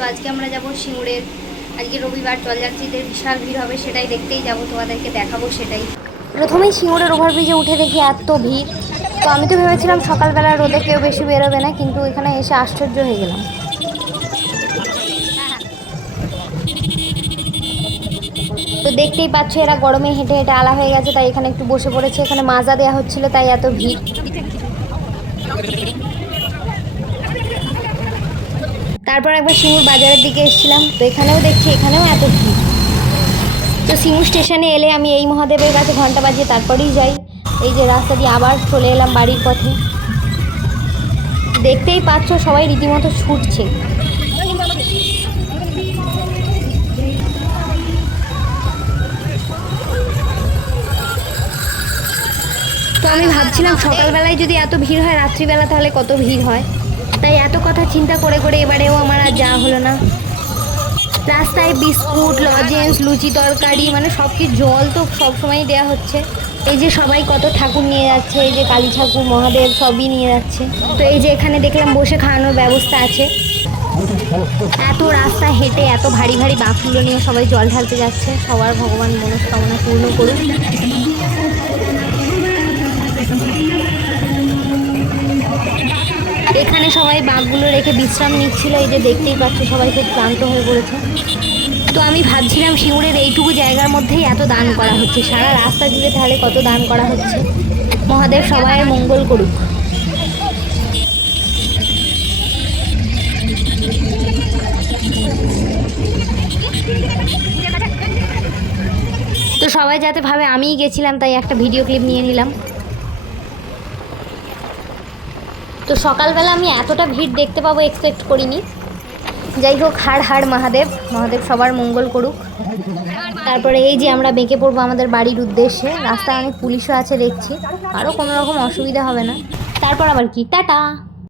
তো আজকে আমরা যাব সিঙ্গুরের। আজকে রবিবার, জলযাত্রীদের বিশাল ভিড় হবে, সেটাই দেখতেই যাব, তোমাদেরকে দেখাবো সেটাই। প্রথমেই সিঙ্গুরের ওভারব্রিজে উঠে দেখি এত ভিড়। তো আমি তো ভেবেছিলাম সকালবেলা রোদে কেউ বেশি বেরোবে না, কিন্তু এখানে এসে আশ্চর্য হয়ে গেলাম। তো দেখতেই পাচ্ছ এরা গরমে হেঁটে হেঁটে আলা হয়ে গেছে, তাই এখানে একটু বসে পড়েছে। এখানে মাজা দেওয়া হচ্ছিল, তাই এত ভিড়। তারপর একবার সিঙ্গুর বাজারের দিকে এসেছিলাম, তো এখানেও দেখছি এখানেও এত ভিড়। তো সিঙ্গুর স্টেশনে এলে আমি এই মহাদেবের কাছে ঘন্টা বাজিয়ে তারপরেই যাই। এই যে রাস্তা দিয়ে আবার চলে এলাম বাড়ির পথে। দেখতেই পাচ্ছ সবাই রীতিমতো ছুটছে। তো আমি ভাবছিলাম সকালবেলায় যদি এত ভিড় হয়, রাত্রিবেলা তাহলে কত ভিড় হয়। তাই এত কথা চিন্তা করে করে এবারেও আমার আর যাওয়া হলো না। রাস্তায় বিস্কুট, লজেন্স, লুচি তরকারি, মানে সব কি, জল তো সবসময় দেওয়া হচ্ছে। এই যে সবাই কত ঠাকুর নিয়ে যাচ্ছে, এই যে কালী ঠাকুর, মহাদেব সবই নিয়ে যাচ্ছে। তো এই যে এখানে দেখলাম বসে খাওয়ানোর ব্যবস্থা আছে। এত রাস্তা হেঁটে এত ভারী ভারী বাঁকগুলো নিয়ে সবাই জল ঢালতে যাচ্ছে। সবার ভগবান মনস্কামনা পূর্ণ করুন। এখানে সবাই বাঁকগুলো রেখে বিশ্রাম নিচ্ছিল। এই যে দেখতেই পাচ্ছ সবাই খুব ক্লান্ত হয়ে পড়েছে। তো আমি ভাবছিলাম সিঙ্গুরের এইটুকু জায়গার মধ্যেই এত দান করা হচ্ছে, সারা রাস্তা জুড়ে তাহলে কত দান করা হচ্ছে। মহাদেব সবাইয়ের মঙ্গল করুক। তো সবাই যাতে ভাবে আমিই গেছিলাম, তাই একটা ভিডিও ক্লিপ নিয়ে নিলাম। তো সকালবেলা আমি এতটা ভিড় দেখতে পাবো এক্সপেক্ট করিনি। যাই হোক, হাড় হাড় মহাদেব, মহাদেব সবার মঙ্গল করুক। তারপরে এই যে আমরা বেঁকে পড়বো আমাদের বাড়ির উদ্দেশ্যে। রাস্তায় অনেক পুলিশও আছে দেখছি, আরও কোনো রকম অসুবিধা হবে না। তারপর আবার কি, টাটা।